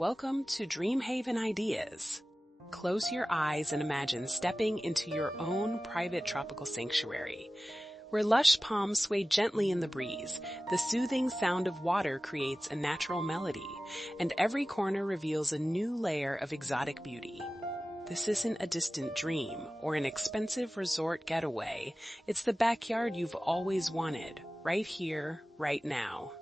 Welcome to DreamHaven Ideas. Close your eyes and imagine stepping into your own private tropical sanctuary, where lush palms sway gently in the breeze. The soothing sound of water creates a natural melody, and every corner reveals a new layer of exotic beauty. This isn't a distant dream or an expensive resort getaway. It's the backyard you've always wanted, right here, right now.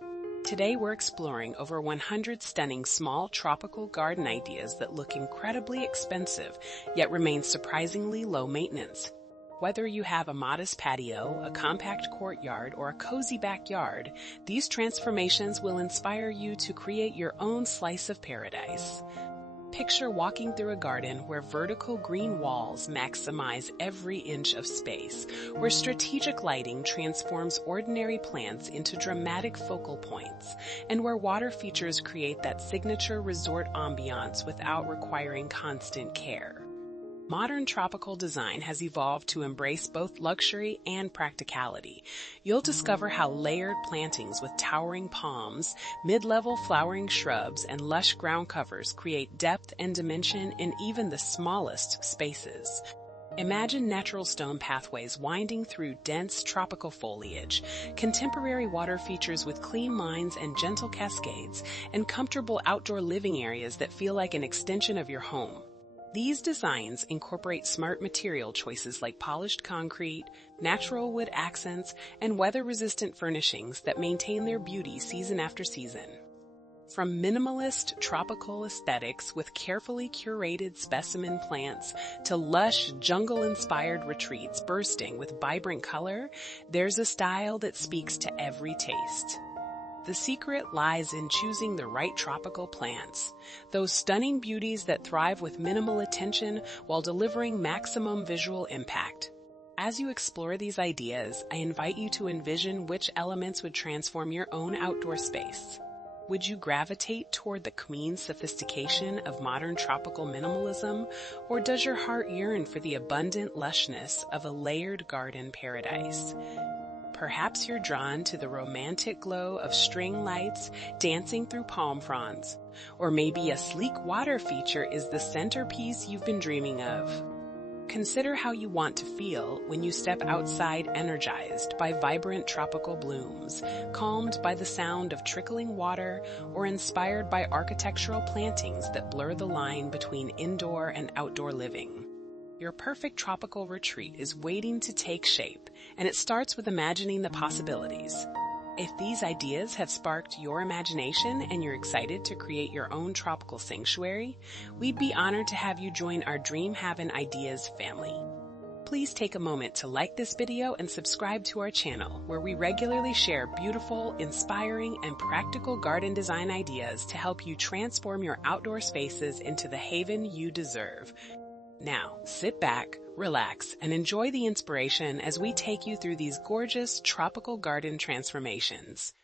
Today we're exploring over 100 stunning small tropical garden ideas that look incredibly expensive, yet remain surprisingly low maintenance. Whether you have a modest patio, a compact courtyard, or a cozy backyard, these transformations will inspire you to create your own slice of paradise. Picture walking through a garden where vertical green walls maximize every inch of space, where strategic lighting transforms ordinary plants into dramatic focal points, and where water features create that signature resort ambiance without requiring constant care. Modern tropical design has evolved to embrace both luxury and practicality. You'll discover how layered plantings with towering palms, mid-level flowering shrubs, and lush ground covers create depth and dimension in even the smallest spaces. Imagine natural stone pathways winding through dense tropical foliage, contemporary water features with clean lines and gentle cascades, and comfortable outdoor living areas that feel like an extension of your home. These designs incorporate smart material choices like polished concrete, natural wood accents, and weather-resistant furnishings that maintain their beauty season after season. From minimalist tropical aesthetics with carefully curated specimen plants to lush jungle-inspired retreats bursting with vibrant color, there's a style that speaks to every taste. The secret lies in choosing the right tropical plants, those stunning beauties that thrive with minimal attention while delivering maximum visual impact. As you explore these ideas, I invite you to envision which elements would transform your own outdoor space. Would you gravitate toward the clean sophistication of modern tropical minimalism, or does your heart yearn for the abundant lushness of a layered garden paradise? Perhaps you're drawn to the romantic glow of string lights dancing through palm fronds, or maybe a sleek water feature is the centerpiece you've been dreaming of. Consider how you want to feel when you step outside energized by vibrant tropical blooms, calmed by the sound of trickling water, or inspired by architectural plantings that blur the line between indoor and outdoor living. Your perfect tropical retreat is waiting to take shape, and it starts with imagining the possibilities. If these ideas have sparked your imagination and you're excited to create your own tropical sanctuary, we'd be honored to have you join our DreamHaven Ideas family. Please take a moment to like this video and subscribe to our channel, where we regularly share beautiful, inspiring, and practical garden design ideas to help you transform your outdoor spaces into the haven you deserve. Now, sit back, relax, and enjoy the inspiration as we take you through these gorgeous tropical garden transformations.